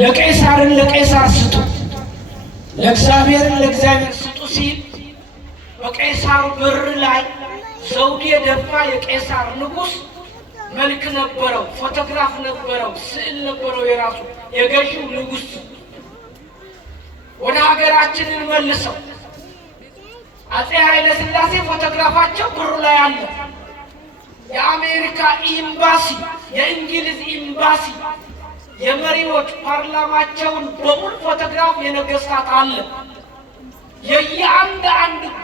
ለቄሳርን ለቄሳር ስጡ ለእግዚአብሔርን ለእግዚአብሔር ስጡ ሲል በቄሳር በር ላይ ዘውድ የደፋ የቄሳር ንጉሥ መልክ ነበረው፣ ፎቶግራፍ ነበረው፣ ስዕል ነበረው የራሱ የገዢው ንጉሥ። ወደ ሀገራችን እንመልሰው። አፄ ኃይለ ሥላሴ ፎቶግራፋቸው ብሩ ላይ አለ። የአሜሪካ ኤምባሲ፣ የእንግሊዝ ኤምባሲ፣ የመሪዎች ፓርላማቸውን በሙሉ ፎቶግራፍ የነገስታት አለ። የየአንድ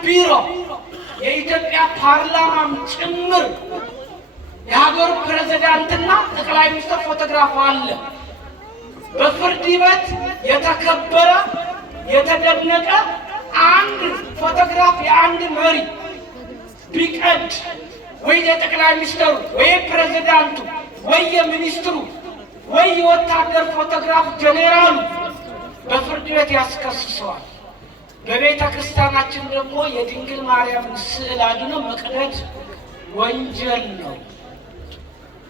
ቢሮ የኢትዮጵያ ፓርላማም ጭምር የሀገሩ ፕሬዝዳንትና ጠቅላይ ሚኒስትር ፎቶግራፍ አለ። በፍርድ ቤት የተከበረ የተደነቀ አንድ ፎቶግራፍ የአንድ መሪ ቢቀድ ወይ የጠቅላይ ሚኒስትሩ ወይ ፕሬዝዳንቱ ወይ የሚኒስትሩ ወይ የወታደር ፎቶግራፍ ጀኔራሉ በፍርድ ቤት ያስከስሰዋል። በቤተ ክርስቲያናችን ደግሞ የድንግል ማርያም ስዕል አድኖ መቅደድ ወንጀል ነው።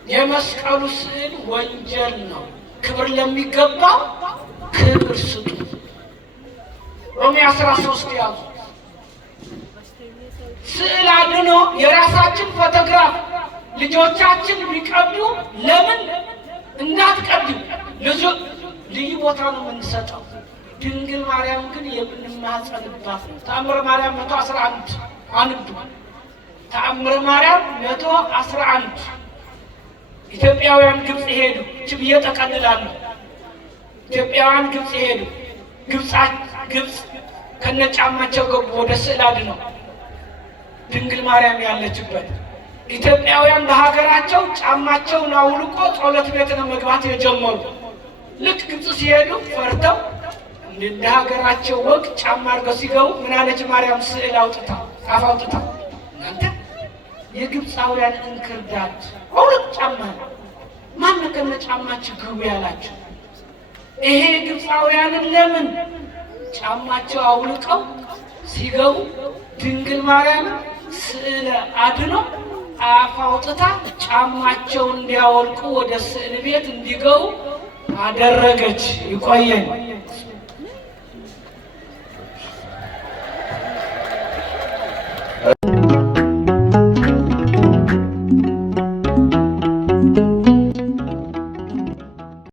የመስቀሉ ስዕል ወንጀል ነው። ክብር ለሚገባው ክብር ስጡ። ሮሜ 13 ያዙ። ስዕል አድኖ የራሳችን ፎቶግራፍ ልጆቻችን ቢቀዱ ለምን እንዳትቀዱ ልዩ ቦታ ነው የምንሰጠው። ድንግል ማርያም ግን የምንማጸንባት ነው። ተአምረ ማርያም 111 አንዱ ተአምረ ማርያም 111 ኢትዮጵያውያን ግብጽ ሄዱ። ችብዬ ተቀልላለሁ። ኢትዮጵያውያን ግብጽ ሄዱ። ግብጽ ከነጫማቸው ገቡ ወደ ስዕል አድኖ ድንግል ማርያም ያለችበት። ኢትዮጵያውያን በሀገራቸው ጫማቸውን አውልቆ ጸሎት ቤት ነው መግባት የጀመሩ። ልክ ግብጽ ሲሄዱ ፈርተው እንደ ሀገራቸው ወግ ጫማ አድርገው ሲገቡ ምን አለች ማርያም? ስዕል አውጥታ አፍ አውጥታ እናንተ የግብፃውያን እንክርዳድ አውልቅ ጫማ ማን ከነ ጫማችሁ ግቡ ያላችሁ? ይሄ ግብፃውያንን ለምን ጫማቸው አውልቀው ሲገቡ ድንግል ማርያም ስዕል አድኖ አፍ አውጥታ ጫማቸውን እንዲያወልቁ ወደ ስዕል ቤት እንዲገቡ አደረገች። ይቆየን።